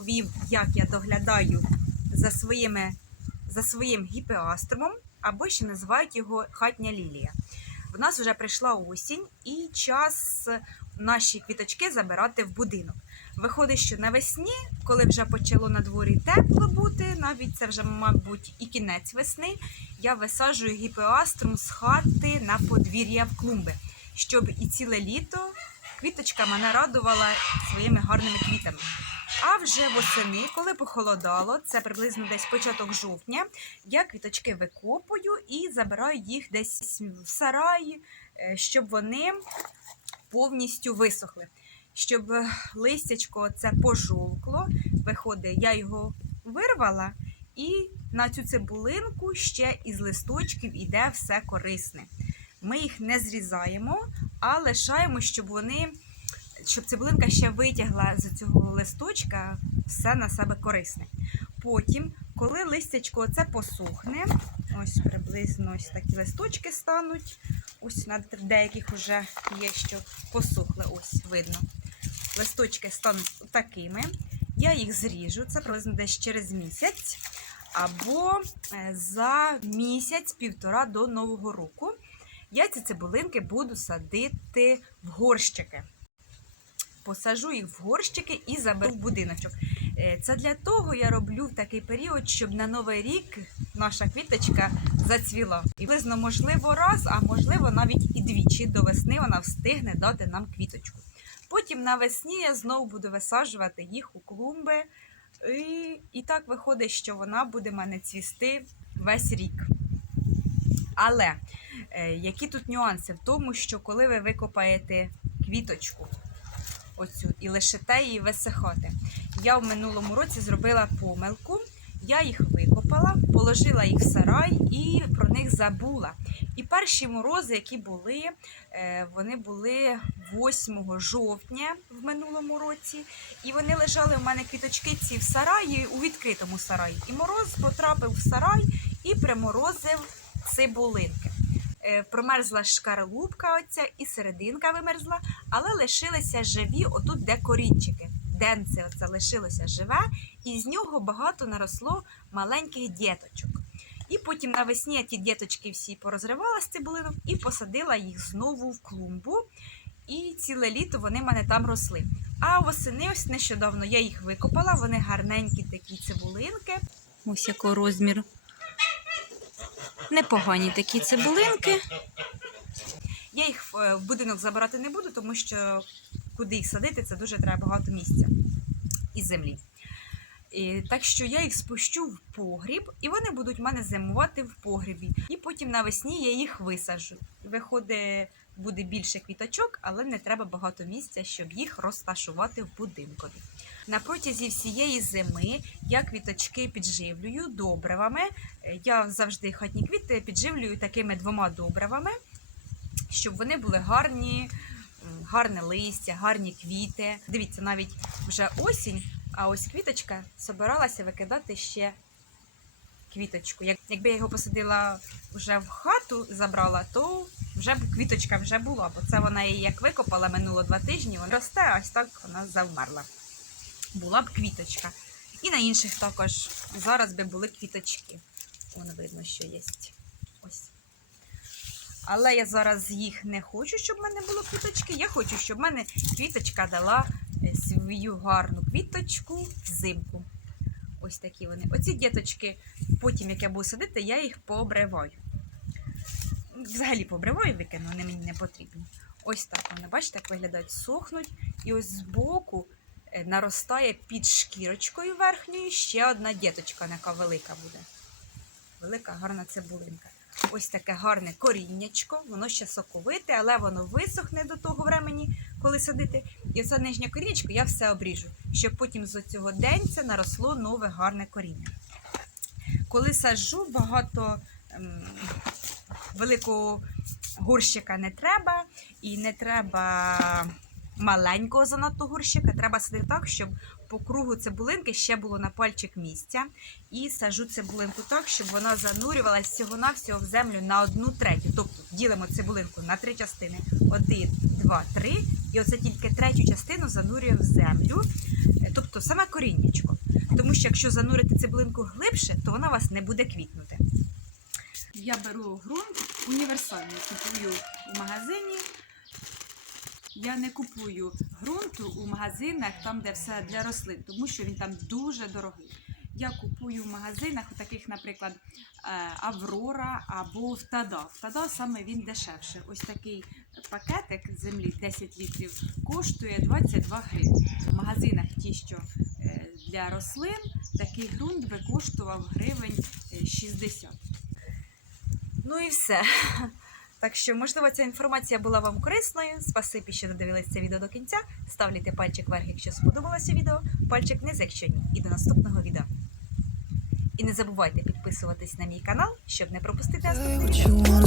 розповів, як я доглядаю за, своїми, за своїм гіпеаструмом, або ще називають його хатня лілія. В нас вже прийшла осінь і час наші квіточки забирати в будинок. Виходить, що навесні, коли вже почало на дворі тепло бути, навіть це вже, мабуть, і кінець весни, я висаджую гіпеаструм з хати на подвір'я в клумби, щоб і ціле літо квіточка мене радувала своїми гарними квітами. А вже восени, коли похолодало, це приблизно десь початок жовтня, я квіточки викопую і забираю їх десь в сараї, е, щоб вони повністю висохли. Щоб е, листячко це пожовкло, виходить, я його вирвала, і на цю цибулинку ще із листочків іде все корисне. Ми їх не зрізаємо, а лишаємо, щоб вони, щоб цибулинка ще витягла з цього листочка все на себе корисне. Потім, коли листячко це посухне, ось приблизно ось такі листочки стануть. Ось на деяких вже є, що посухли, ось видно. Листочки стануть такими. Я їх зріжу, це приблизно десь через місяць, або е, за місяць-півтора до Нового року. Я ці цибулинки буду садити в горщики. Посажу їх в горщики і заберу в будиночок. Е, Це для того я роблю в такий період, щоб на новий рік наша квіточка зацвіла. І приблизно, можливо, раз, а можливо, навіть і двічі до весни вона встигне дати нам квіточку. Потім навесні я знову буду висаджувати їх у клумби. І, і так виходить, що вона буде мене цвісти весь рік. Але які тут нюанси в тому, що коли ви викопаєте квіточку оцю і лишите її висихати. Я в минулому році зробила помилку. Я їх викопала, положила їх в сарай і про них забула. І перші морози, які були, е, вони були 8 жовтня в минулому році. І вони лежали у мене квіточки ці в сараї у відкритому сараї. І мороз потрапив в сарай і приморозив цибулинки. Е, Промерзла шкарлупка оця і серединка вимерзла, але лишилися живі отут, де корінчики. Денце оце лишилося живе, і з нього багато наросло маленьких діточок. І потім навесні ті діточки всі порозривала з цибулинок і посадила їх знову в клумбу. І ціле літо вони мене там росли. А восени, ось нещодавно я їх викопала, вони гарненькі такі цибулинки. Ось якого розміру. Непогані такі цибулинки. Я їх е, в будинок забирати не буду, тому що куди їх садити, це дуже треба багато місця і землі. І, так що я їх спущу в погріб, і вони будуть в мене зимувати в погрібі. І потім навесні я їх висаджу. Виходить, буде більше квіточок, але не треба багато місця, щоб їх розташувати в будинкові. На протязі всієї зими я квіточки підживлюю добривами. Е, Я завжди хатні квіти підживлюю такими двома добривами, щоб вони були гарні, гарне листя, гарні квіти. Дивіться, навіть вже осінь, а ось квіточка собиралася викидати ще квіточку. Якби я його посадила вже в хату, забрала, то вже квіточка вже була, бо це вона її як викопала минуло два тижні, вона росте, а ось так вона завмерла. Була б квіточка. І на інших також зараз би були квіточки. Воно видно, що є. Але я зараз їх не хочу, щоб в мене було квіточки. Я хочу, щоб в мене квіточка дала е, свою гарну квіточку взимку. Ось такі вони. Оці діточки, потім, як я буду садити, я їх пообриваю. Взагалі пообриваю, викину, вони мені не потрібні. Ось так вони, бачите, як виглядають, сохнуть. І ось збоку е, наростає під шкірочкою верхньою ще одна діточка, яка велика буде. Велика, гарна цибулинка. Ось таке гарне коріннячко, воно ще соковите, але воно висохне до того времені, коли садити. І оце нижнє корінечко я все обріжу, щоб потім з цього денця наросло нове гарне коріння. Коли саджу, багато ем, великого горщика не треба, і не треба маленького занадто горщика. Треба садити так, щоб по кругу цибулинки ще було на пальчик місця. І сажу цибулинку так, щоб вона занурювалася всього-навсього в землю на одну третю. Тобто ділимо цибулинку на три частини: один, два, три. І оце тільки третю частину занурюємо в землю, тобто саме коріннячко. Тому що якщо занурити цибулинку глибше, то вона у вас не буде квітнути. Я беру ґрунт універсальний, купую у магазині. Я не купую ґрунту у магазинах, там, де все для рослин, тому що він там дуже дорогий. Я купую в магазинах, у таких, наприклад, е, Аврора або Втада. Втада саме він дешевше. Ось такий пакетик землі 10 літрів коштує 22 гривні. В магазинах ті, що е, для рослин, такий ґрунт би коштував гривень е, 60. Ну і все. Так що, можливо, ця інформація була вам корисною. Спасибі, що додивилися це відео до кінця. Ставлюйте пальчик вверх, якщо сподобалося відео, пальчик вниз, якщо ні. І до наступного відео. І не забувайте підписуватись на мій канал, щоб не пропустити наступне відео.